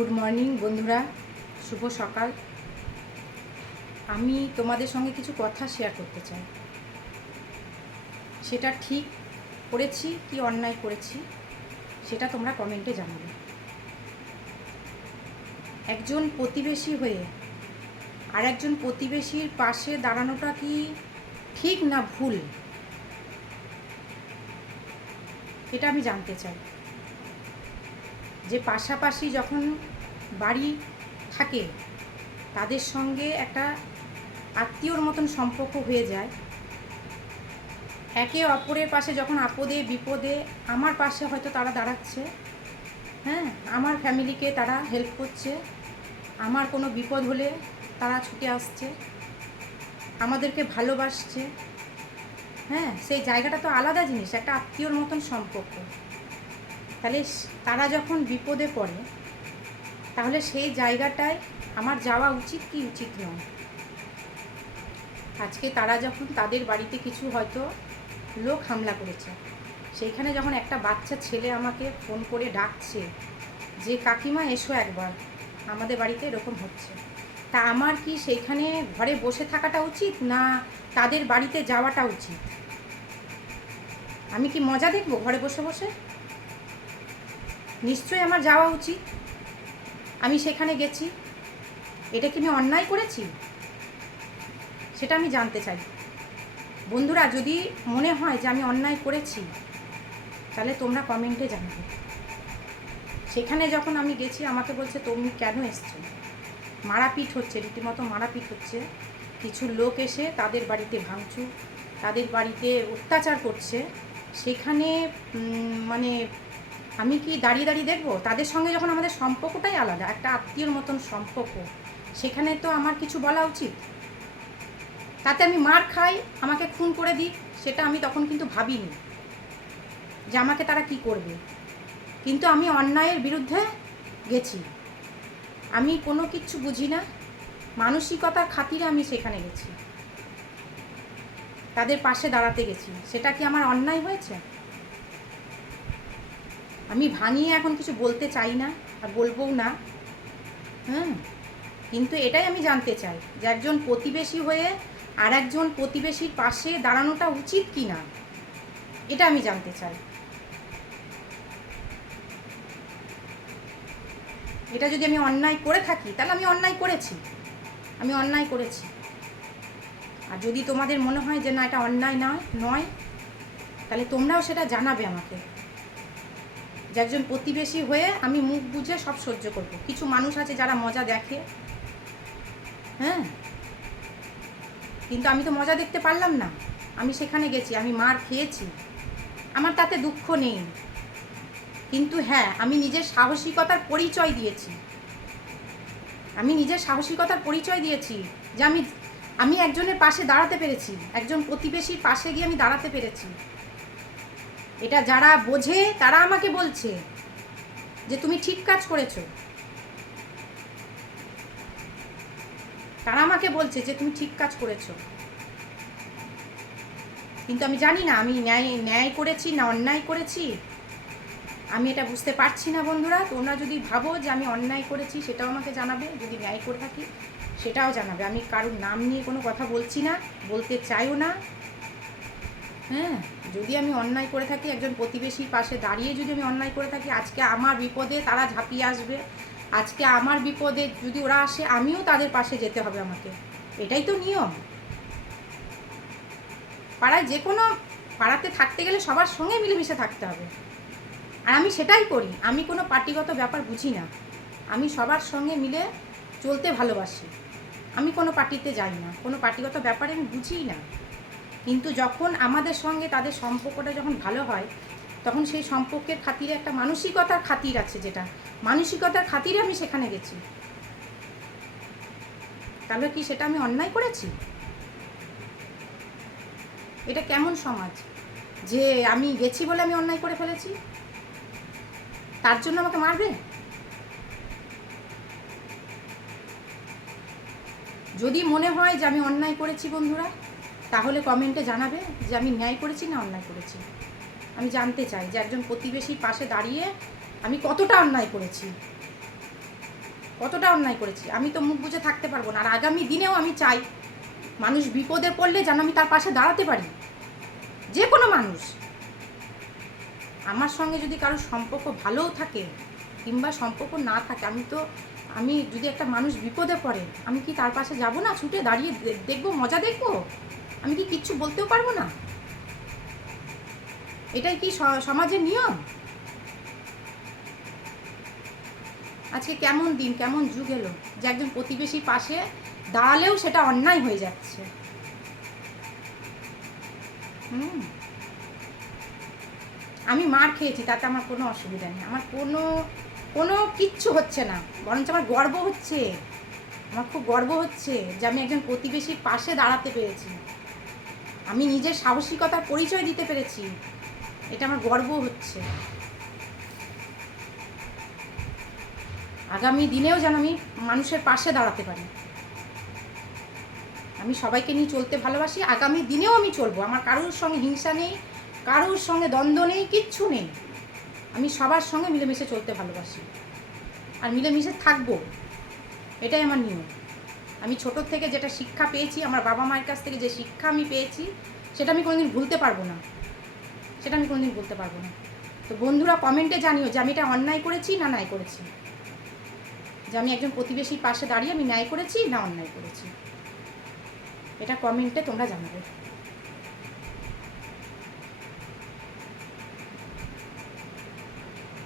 Good morning বন্ধুরা, শুভ সকাল। আমি তোমাদের সঙ্গে কিছু কথা শেয়ার করতে চাই। সেটা ঠিক করেছি কি অন্যায় করেছি সেটা তোমরা কমেন্টে জানাবে। একজন প্রতিবেশী হয়ে আর একজন প্রতিবেশীর পাশে দাঁড়ানোটা কি ঠিক না ভুল, এটা আমি জানতে চাই। যে পাশাপাশি যখন বাড়ি থাকে তাদের সঙ্গে একটা আত্মীয়র মতন সম্পর্ক হয়ে যায়, একে অপরের পাশে যখন আপদে বিপদে আমার পাশে হয়তো তারা দাঁড়াচ্ছে, হ্যাঁ, আমার ফ্যামিলিকে তারা হেল্প করছে, আমার কোনো বিপদ হলে তারা ছুটে আসছে, আমাদেরকে ভালোবাসছে, হ্যাঁ, সেই জায়গাটা তো আলাদা জিনিস, একটা আত্মীয়র মতন সম্পর্ক। তাহলে তারা যখন বিপদে পড়ে তাহলে সেই জায়গাটায় আমার যাওয়া উচিত কি উচিত নয়? আজকে তারা যখন তাদের বাড়িতে কিছু হয়তো লোক হামলা করেছে, সেইখানে যখন একটা বাচ্চা ছেলে আমাকে ফোন করে ডাকছে যে কাকিমা এসো একবার, আমাদের বাড়িতে এরকম হচ্ছে, তা আমার কি সেইখানে ঘরে বসে থাকাটা উচিত না তাদের বাড়িতে যাওয়াটা উচিত? আমি কি মজা দেখবো ঘরে বসে বসে? নিশ্চয়ই আমার যাওয়া উচিত। আমি সেখানে গেছি, এটা কি আমি অন্যায় করেছি? সেটা আমি জানতে চাই। বন্ধুরা, যদি মনে হয় যে আমি অন্যায় করেছি তাহলে তোমরা কমেন্টে জানাবে। সেখানে যখন আমি গেছি আমাকে বলছে তুমি কেন এসছো? মারাপিট হচ্ছে, রীতিমতো মারাপিট হচ্ছে। কিছু লোক এসে তাদের বাড়িতে ভাঙচুর, তাদের বাড়িতে অত্যাচার করছে। সেখানে মানে আমি কি দাঁড়িয়ে দাঁড়িয়ে দেখবো? তাদের সঙ্গে যখন আমাদের সম্পর্কটাই আলাদা, একটা আত্মীয়র মতন সম্পর্ক, সেখানে তো আমার কিছু বলা উচিত। তাতে আমি মার খাই, আমাকে খুন করে দিই, সেটা আমি তখন কিন্তু ভাবিনি যে আমাকে তারা কি করবে। কিন্তু আমি অন্যায়ের বিরুদ্ধে গেছি, আমি কোনো কিচ্ছু বুঝি না, মানসিকতার খাতিরে আমি সেখানে গেছি, তাদের পাশে দাঁড়াতে গেছি। সেটা কি আমার অন্যায় হয়েছে? আমি ভাঙিয়ে এখন কিছু বলতে চাই না, আর বলবও না, হ্যাঁ। কিন্তু এটাই আমি জানতে চাই যে একজন প্রতিবেশী হয়ে আর একজন প্রতিবেশীর পাশে দাঁড়ানোটা উচিত কি না, এটা আমি জানতে চাই। এটা যদি আমি অন্যায় করে থাকি তাহলে আমি অন্যায় করেছি, আমি অন্যায় করেছি। আর যদি তোমাদের মনে হয় যে না এটা অন্যায় নয়, তাহলে তোমরাও সেটা জানাবে আমাকে। যে একজন প্রতিবেশী হয়ে আমি মুখ বুঝে সব সহ্য করব। কিছু মানুষ আছে যারা মজা দেখে, হ্যাঁ, কিন্তু আমি তো মজা দেখতে পারলাম না। আমি সেখানে গেছি, আমি মার খেয়েছি, আমার তাতে দুঃখ নেই। কিন্তু হ্যাঁ, আমি নিজের সাহসিকতার পরিচয় দিয়েছি, আমি নিজের সাহসিকতার পরিচয় দিয়েছি যে আমি একজনের পাশে দাঁড়াতে পেরেছি, একজন প্রতিবেশীর পাশে গিয়ে আমি দাঁড়াতে পেরেছি। এটা যারা বোঝে তারা আমাকে বলছে যে তুমি ঠিক কাজ করেছো, তারা আমাকে বলছে যে তুমি ঠিক কাজ করেছো। কিন্তু আমি জানি না আমি ন্যায় করেছি না অন্যায় করেছি, আমি এটা বুঝতে পারছি না। বন্ধুরা, তোমরা যদি ভাবো যে আমি অন্যায় করেছি সেটাও আমাকে জানাবে, যদি ন্যায় করে থাকি সেটাও জানাবে। আমি কারোর নাম নিয়ে কোনো কথা বলছি না, বলতে চাইও না, হ্যাঁ। যদি আমি অন্যায় করে থাকি, একজন প্রতিবেশীর পাশে দাঁড়িয়ে যদি আমি অন্যায় করে থাকি, আজকে আমার বিপদে তারা ঝাঁপিয়ে আসবে, আজকে আমার বিপদে যদি ওরা আসে আমিও তাদের পাশে যেতে হবে আমাকে, এটাই তো নিয়ম। পাড়ায় যে কোনো পাড়াতে থাকতে গেলে সবার সঙ্গে মিলেমিশে থাকতে হবে, আর আমি সেটাই করি। আমি কোনো পার্টিগত ব্যাপার বুঝি না, আমি সবার সঙ্গে মিলে চলতে ভালোবাসি, আমি কোনো পার্টিতে যাই না, কোনো পার্টিগত ব্যাপারে আমি বুঝিই না। কিন্তু যখন আমাদের সঙ্গে তাদের সম্পর্কটা যখন ভালো হয়, তখন সেই সম্পর্কের খাতিরে একটা মানসিকতার খাতির আছে, যেটা মানসিকতার খাতিরে আমি সেখানে গেছি। তাহলে কি সেটা আমি অন্যায় করেছি? এটা কেমন সমাজ যে আমি গেছি বলে আমি অন্যায় করে ফেলেছি, তার জন্য আমাকে মারবে? যদি মনে হয় যে আমি অন্যায় করেছি বন্ধুরা, তাহলে কমেন্টে জানাবে যে আমি ন্যায় করেছি না অন্যায় করেছি। আমি জানতে চাই যে একজন প্রতিবেশীর পাশে দাঁড়িয়ে আমি কতটা অন্যায় করেছি। কতটা অন্যায় করেছি আমি তো মুখ বুজে থাকতে পারবো না। আর আগামী দিনেও আমি চাই মানুষ বিপদে পড়লে যেন আমি তার পাশে দাঁড়াতে পারি। যে কোনো মানুষ, আমার সঙ্গে যদি কারোর সম্পর্ক ভালোও থাকে কিংবা সম্পর্ক না থাকে, আমি যদি একটা মানুষ বিপদে পড়ে আমি কি তার পাশে যাব না? ছুটে দাঁড়িয়ে দেখবো, মজা দেখবো? আমি কি কিচ্ছু বলতেও পারবো না? এটাই কি সমাজের নিয়ম? আজকে কেমন দিন, কেমন যুগ এলো যে একজন প্রতিবেশী পাশে দাঁড়ালেও সেটা অন্যায় হয়ে যাচ্ছে। আমি মার খেয়েছি, তাতে আমার কোনো অসুবিধা নেই, আমার কোনো কিচ্ছু হচ্ছে না, বরঞ্চ আমার গর্ব হচ্ছে। আমার খুব গর্ব হচ্ছে যে আমি একজন প্রতিবেশীর পাশে দাঁড়াতে পেরেছি, আমি নিজের সাহসিকতার পরিচয় দিতে পেরেছি, এটা আমার গর্ব হচ্ছে। আগামী দিনেও যেন আমি মানুষের পাশে দাঁড়াতে পারি। আমি সবাইকে নিয়ে চলতে ভালোবাসি, আগামী দিনেও আমি চলবো। আমার কারোর সঙ্গে হিংসা নেই, কারোর সঙ্গে দ্বন্দ্ব নেই, কিচ্ছু নেই। আমি সবার সঙ্গে মিলেমিশে চলতে ভালোবাসি আর মিলেমিশে থাকবো, এটাই আমার নিয়ম। আমি ছোটোর থেকে যেটা শিক্ষা পেয়েছি, আমার বাবা মায়ের কাছ থেকে যে শিক্ষা আমি পেয়েছি, সেটা আমি কোনোদিন ভুলতে পারবো না, সেটা আমি কোনোদিন ভুলতে পারবো না। তো বন্ধুরা কমেন্টে জানিও যে আমি এটা অন্যায় করেছি না ন্যায় করেছি, যে আমি একজন প্রতিবেশীর পাশে দাঁড়িয়ে আমি ন্যায় করেছি না অন্যায় করেছি, এটা কমেন্টে তোমরা জানাবে।